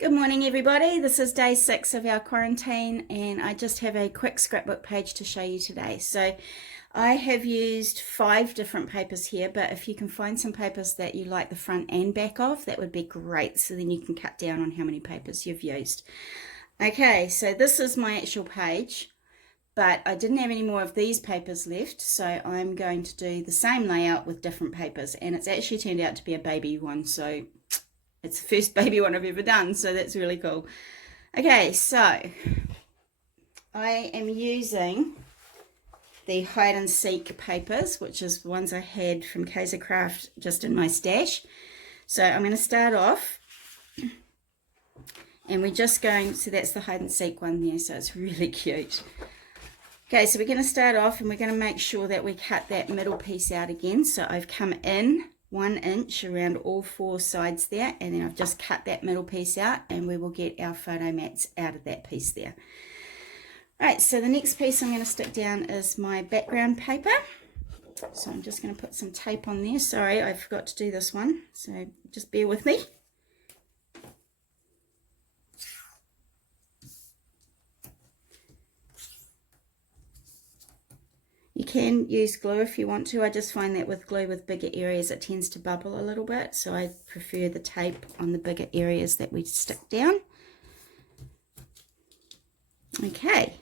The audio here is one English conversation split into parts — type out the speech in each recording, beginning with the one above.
Good morning, everybody. This is day 6 of our quarantine, and I just have a quick scrapbook page to show you today. So I have used 5 different papers here, but if you can find some papers that you like the front and back of, that would be great. So then you can cut down on how many papers you've used. Okay, so this is my actual page, but I didn't have any more of these papers left, so I'm going to do the same layout with different papers, and it's actually turned out to be a baby one, so it's the first baby one I've ever done, so that's really cool. Okay, so I am using the hide and seek papers, which is the ones I had from Kaiser Craft just in my stash. So I'm going to start off, and we're just going, so that's the hide and seek one there, so it's really cute. Okay, so we're going to start off, and we're going to make sure that we cut that middle piece out again. So I've come in 1 inch around all 4 sides there, and then I've just cut that middle piece out, and we will get our photo mats out of that piece there. Right, so the next piece I'm going to stick down is my background paper. So I'm just going to put some tape on there. Sorry, I forgot to do this one, so just bear with me. You can use glue if you want to. I just find that with glue with bigger areas it tends to bubble a little bit, so I prefer the tape on the bigger areas that we stick down. Okay,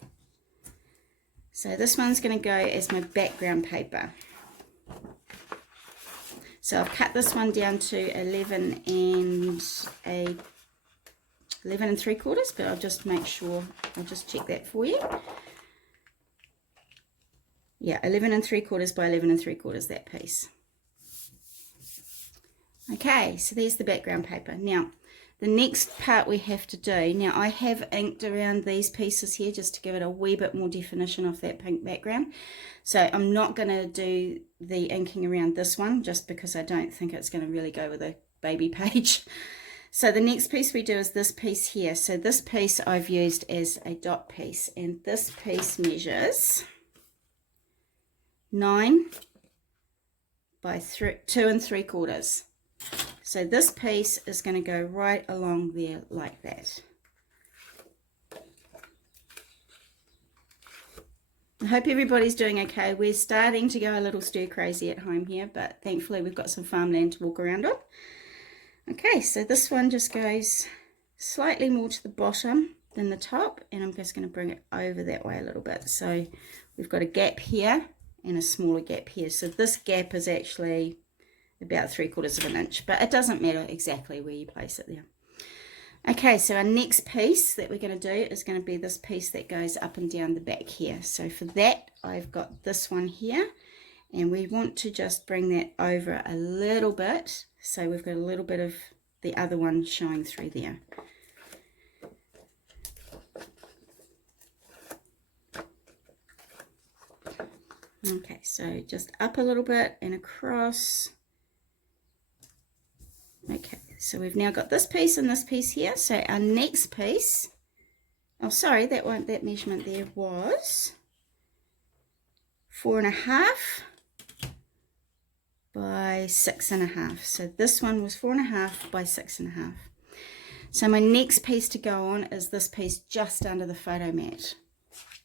so this one's going to go as my background paper. So I've cut this one down to 11 and 3/4, but I'll just make sure, I'll just check that for you. Yeah, 11 3/4 by 11 3/4, that piece. Okay, so there's the background paper. Now, the next part we have to do, now I have inked around these pieces here just to give it a wee bit more definition of that pink background. So I'm not going to do the inking around this one just because I don't think it's going to really go with a baby page. So the next piece we do is this piece here. So this piece I've used as a dot piece, and this piece measures 9 by 2 3/4. So this piece is going to go right along there like that. I hope everybody's doing okay. We're starting to go a little stir crazy at home here, but thankfully we've got some farmland to walk around on. Okay, so this one just goes slightly more to the bottom than the top, and I'm just going to bring it over that way a little bit. So we've got a gap here and a smaller gap here. So this gap is actually about 3/4 of an inch, but it doesn't matter exactly where you place it there. Okay, so our next piece that we're going to do is going to be this piece that goes up and down the back here. So for that, I've got this one here, and we want to just bring that over a little bit. So we've got a little bit of the other one showing through there. Okay, so just up a little bit and across. Okay, so we've now got this piece and this piece here. So our next piece, oh sorry, that measurement there was 4.5 by 6.5. So this one was 4.5 by 6.5. So my next piece to go on is this piece just under the photo mat.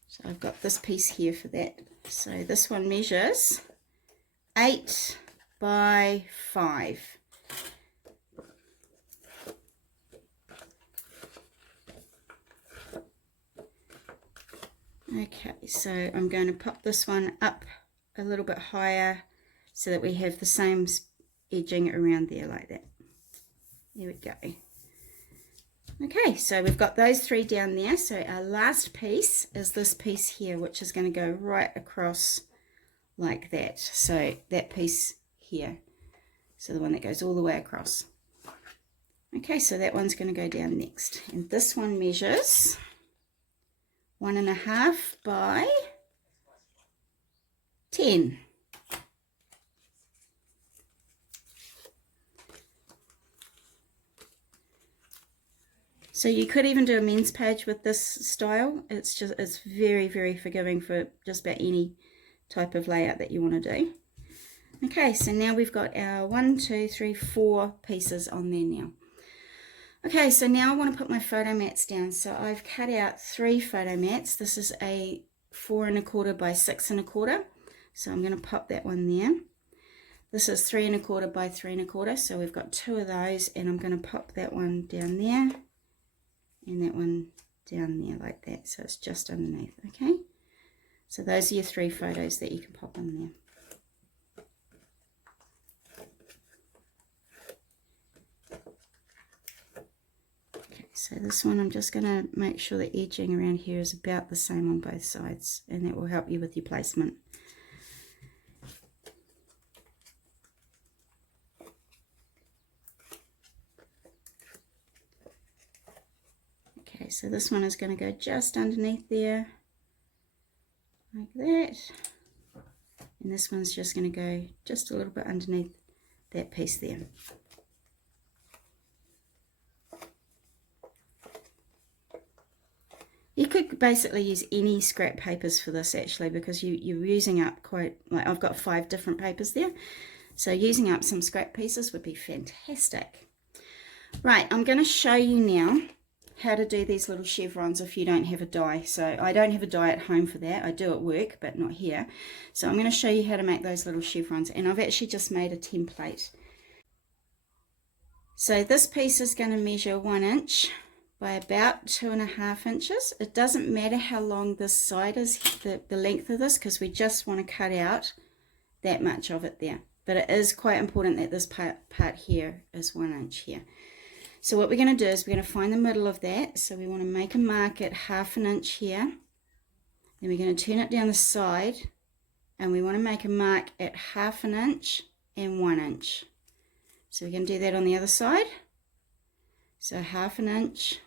So I've got this piece here for that. So this one measures 8 by 5. Okay, so I'm going to pop this one up a little bit higher so that we have the same edging around there like that. There we go. Okay, so we've got those 3 down there. So our last piece is this piece here, which is going to go right across like that. So that piece here, so the one that goes all the way across. Okay, so that one's going to go down next, and this one measures 1.5 by 10. So you could even do a men's page with this style. It's very, very forgiving for just about any type of layout that you want to do. Okay, so now we've got our 1, 2, 3, 4 pieces on there now. Okay, so now I want to put my photo mats down. So I've cut out 3 photo mats. This is a 4 1/4 by 6 1/4. So I'm going to pop that one there. This is 3 1/4 by 3 1/4. So we've got 2 of those, and I'm going to pop that one down there and that one down there like that. So it's just underneath, okay? So those are your 3 photos that you can pop in there. So this one, I'm just going to make sure the edging around here is about the same on both sides, and that will help you with your placement. Okay, so this one is going to go just underneath there, like that. And this one's just going to go just a little bit underneath that piece there. You could basically use any scrap papers for this actually, because you're using up quite, like I've got 5 different papers there. So using up some scrap pieces would be fantastic. Right, I'm going to show you now how to do these little chevrons if you don't have a die. So I don't have a die at home for that. I do at work, but not here. So I'm going to show you how to make those little chevrons. And I've actually just made a template. So this piece is going to measure 1 inch by about 2.5 inches. It doesn't matter how long this side is, the length of this, because we just want to cut out that much of it there. But it is quite important that this part here is 1 inch here. So what we're going to do is we're going to find the middle of that. So we want to make a mark at 1/2 inch here. Then we're going to turn it down the side, and we want to make a mark at 1/2 inch and 1 inch. So we're going to do that on the other side. So 1/2 inch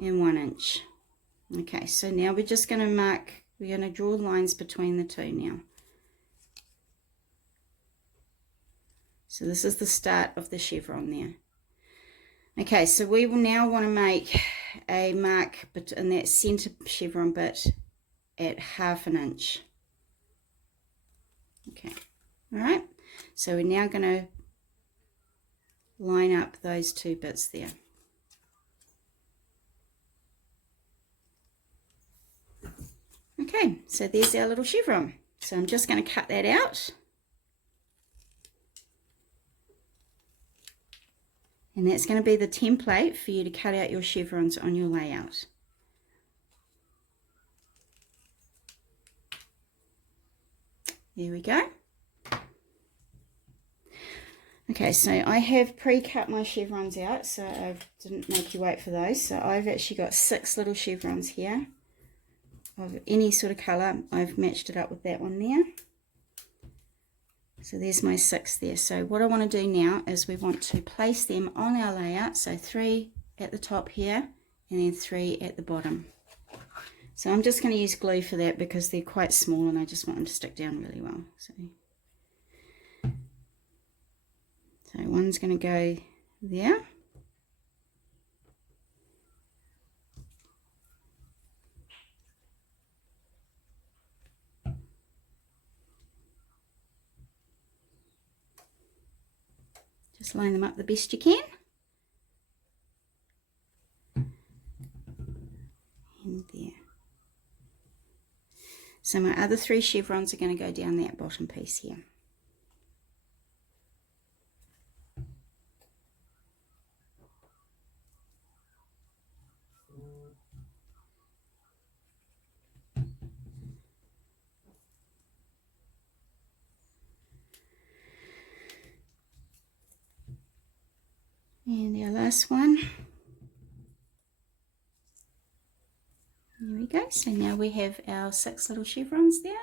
and 1 inch. Okay, so now we're just going to mark, we're going to draw lines between the two now. So this is the start of the chevron there. Okay, so we will now want to make a mark in that center chevron bit at 1/2 inch. Okay, all right, so we're now going to line up those 2 bits there. Okay, so there's our little chevron. So I'm just going to cut that out. And that's going to be the template for you to cut out your chevrons on your layout. There we go. Okay, so I have pre-cut my chevrons out, so I didn't make you wait for those. So I've actually got 6 little chevrons here of any sort of colour. I've matched it up with that one there. So there's my 6 there. So what I want to do now is we want to place them on our layout. So 3 at the top here and then 3 at the bottom. So I'm just going to use glue for that because they're quite small and I just want them to stick down really well. So one's going to go there. Just line them up the best you can. And there. So my other 3 chevrons are going to go down that bottom piece here. And our last one. There we go. So now we have our 6 little chevrons there.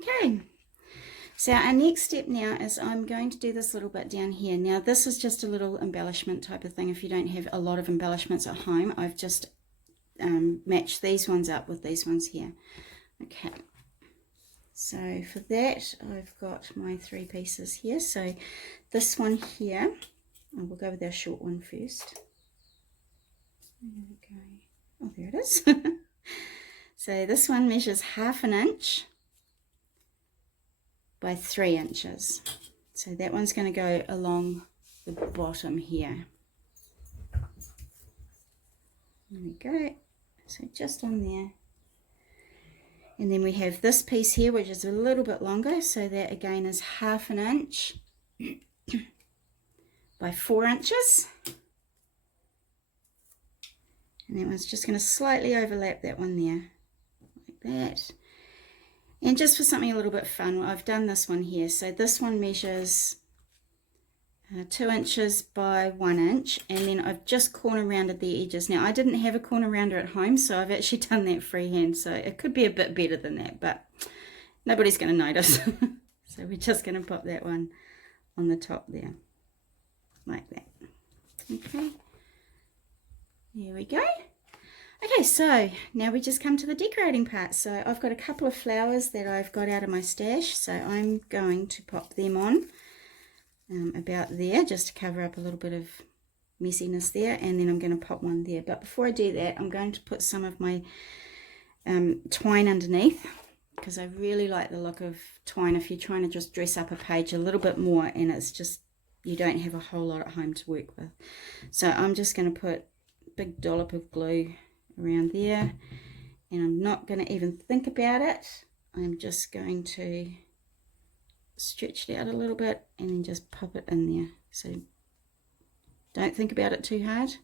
Okay. So our next step now is I'm going to do this little bit down here. Now this is just a little embellishment type of thing. If you don't have a lot of embellishments at home, I've just matched these ones up with these ones here. Okay. So for that, I've got my 3 pieces here. So this one here, we'll go with our short one first. There we go. Oh, there it is. So this one measures 1/2 inch by 3 inches. So that one's going to go along the bottom here. There we go. So just on there. And then we have this piece here, which is a little bit longer. So that again is 1/2 inch by 4 inches. And that one's just going to slightly overlap that one there, like that. And just for something a little bit fun, I've done this one here. So this one measures 2 inches by 1 inch, and then I've just corner rounded the edges. Now I didn't have a corner rounder at home, so I've actually done that freehand, so it could be a bit better than that, but nobody's going to notice. So we're just going to pop that one on the top there, like that. Okay, there we go. Okay, so now we just come to the decorating part. So I've got a couple of flowers that I've got out of my stash, so I'm going to pop them on about there, just to cover up a little bit of messiness there, and then I'm going to pop one there. But before I do that, I'm going to put some of my twine underneath, because I really like the look of twine if you're trying to just dress up a page a little bit more and it's just, you don't have a whole lot at home to work with. So I'm just going to put a big dollop of glue around there, and I'm not going to even think about it. I'm just going to stretch it out a little bit and then just pop it in there. So don't think about it too hard.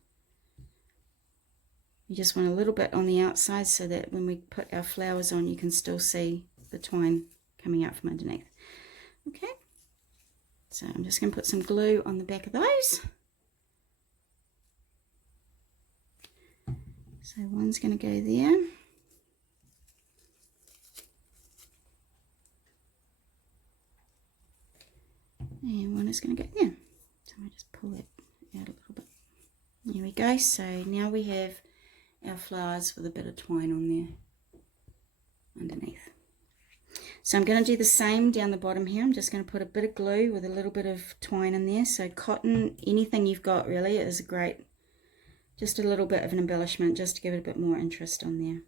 You just want a little bit on the outside so that when we put our flowers on, you can still see the twine coming out from underneath. Okay, so I'm just going to put some glue on the back of those. So one's going to go there. And one is going to go there. So I just pull it out a little bit. There we go. So now we have our flowers with a bit of twine on there underneath. So I'm going to do the same down the bottom here. I'm just going to put a bit of glue with a little bit of twine in there. So cotton, anything you've got really is great. Just a little bit of an embellishment just to give it a bit more interest on there.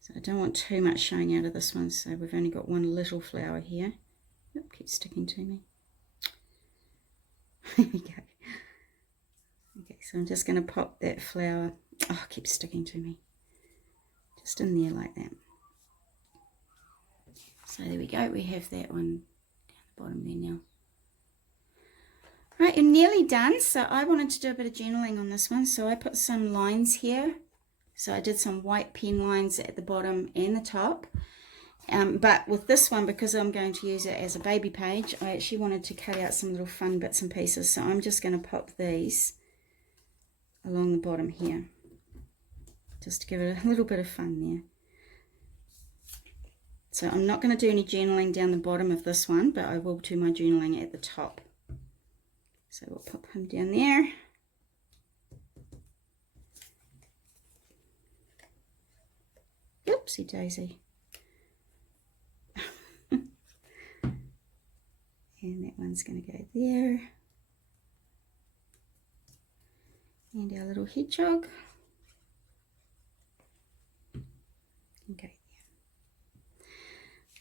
So I don't want too much showing out of this one, so we've only got one little flower here. Oop, keeps sticking to me. There we go. Okay, so I'm just going to pop that flower. Oh, it keeps sticking to me. Just in there like that. So there we go. We have that one down the bottom there now. Right, you're nearly done. So I wanted to do a bit of journaling on this one, so I put some lines here. So I did some white pen lines at the bottom and the top. But with this one, because I'm going to use it as a baby page, I actually wanted to cut out some little fun bits and pieces. So I'm just going to pop these along the bottom here, just to give it a little bit of fun there. So I'm not going to do any journaling down the bottom of this one, but I will do my journaling at the top. So we'll pop him down there. Oopsie daisy. And that one's going to go there. And our little hedgehog. Okay.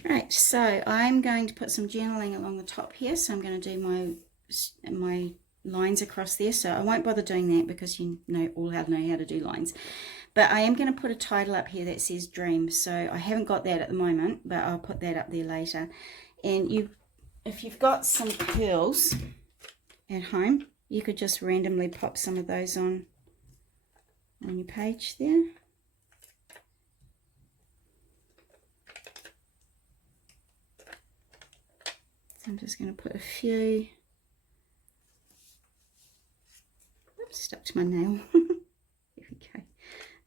Right, so I'm going to put some journaling along the top here. So I'm going to do my lines across there. So I won't bother doing that because you all know how to do lines. But I am going to put a title up here that says dream. So I haven't got that at the moment, but I'll put that up there later. And if you've got some pearls at home, you could just randomly pop some of those on your page there. So I'm just going to put a few. Oops, stuck to my nail. There we go.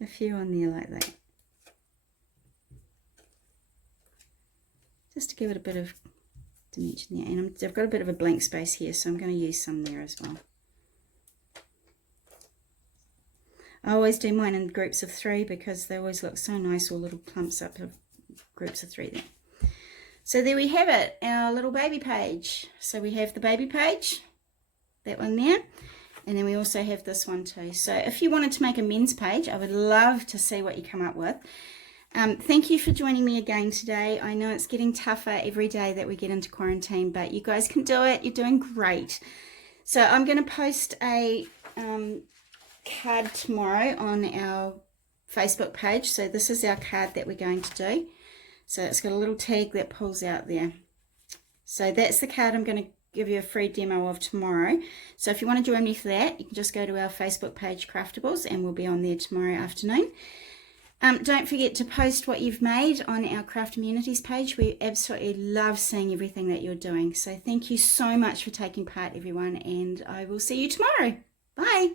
A few on there like that. Just to give it a bit of dimension there. And I've got a bit of a blank space here, so I'm going to use some there as well. I always do mine in groups of 3 because they always look so nice, all little clumps up of groups of 3 there. So there we have it, our little baby page. So we have the baby page, that one there, and then we also have this one too. So if you wanted to make a men's page, I would love to see what you come up with. Thank you for joining me again today. I know it's getting tougher every day that we get into quarantine, but you guys can do it. You're doing great. So I'm going to post a card tomorrow on our Facebook page. So this is our card that we're going to do. So it's got a little tag that pulls out there. So that's the card I'm going to give you a free demo of tomorrow. So if you want to join me for that, you can just go to our Facebook page, Craftables, and we'll be on there tomorrow afternoon. Don't forget to post what you've made on our Craft Immunities page. We absolutely love seeing everything that you're doing. So thank you so much for taking part, everyone, and I will see you tomorrow. Bye.